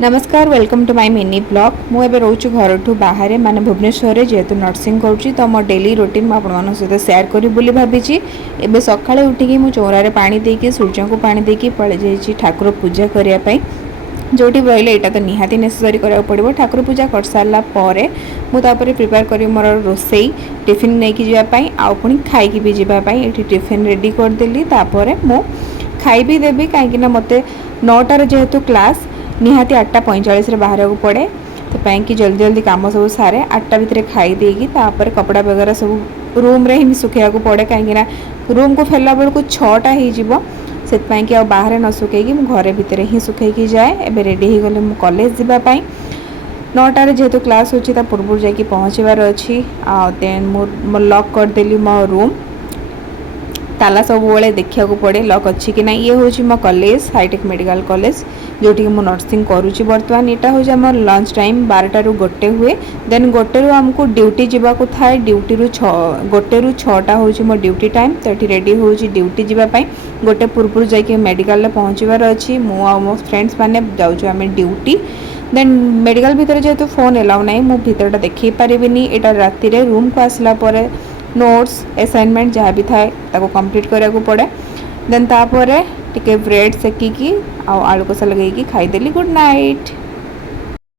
नमस्कार welcome to my mini blog मुझे रोचे घर ठू बाहर माने भुवनेश्वर जेहेतु नर्सिंग करुँची तो मो डेली रूटीन मुझे सहित सेयार करी बोली भाभी। एबे सकाळे उठिकी मु चौरारे पानी देकी सूर्य को पानी देकी पड़े जाइए ठाकुर पूजा करने जोटी रहिले यहाँ तो निहाती नेसेसरी करा पड़ो। ठाकुर पूजा कर सारा मुझे प्रिपेयर करी मोर रोसई टिफिन नहीं जावाई आउ पुणी खाई भी जावाई ये टिफिन रेडी करदेली मु खाई देवी कहीं मत 9टार जेहेतु क्लास निहाती 8:45 बाहर को पड़े तो कि जल्दी जल्दी काम सब सारे 8टा भितर खाई देगी कपड़ा वगैरह सब रूम रे ही सुखा पड़े कहीं रूम को फेरला बेल को 6टा से बाहर न सुखेगी घरे भितर ही सुखेकी जाए। एबे रेडी हो गले कॉलेज जावाई 9टार जेहेतु क्लास होची ता पूर्व जाकि पहुँचबार अच्छी देन मो लॉक करदेली मो रूम ताला सब बेले देखा पड़े लॉक अच्छी कि ना। ये हूँ मो कॉलेज हाईटेक मेडिकल कॉलेज जोटी मु नर्सिंग करुँची बर्तमान यहाँ हूँ आम लंच टाइम 12टा ରୁ 1 हुए देन 1 ରୁ आमको ड्यूटी जावाक थाए ड्यूटी 1 ରୁ 6टा हूँ मो ड्यूटी टाइम तो ये रेडी हूँ ड्यूटी जावाई 1 पूर्व जाकि मेडिकल पहुँचबार अच्छी मु मो फ्रेंड्स मैंने जाऊँ आम ड्यूटी देन मेडिकल भितर जेहेतु फोन एलाउ ना मु भितरटा देखी पारिनी यहाँ राति रूम को आसला नोट्स असाइनमेंट जहाँ भी थाए कंप्लीट कराया पड़े देन तापर टिके ब्रेड सेकिकी आलू कषा लगे खाईदेली। Good night.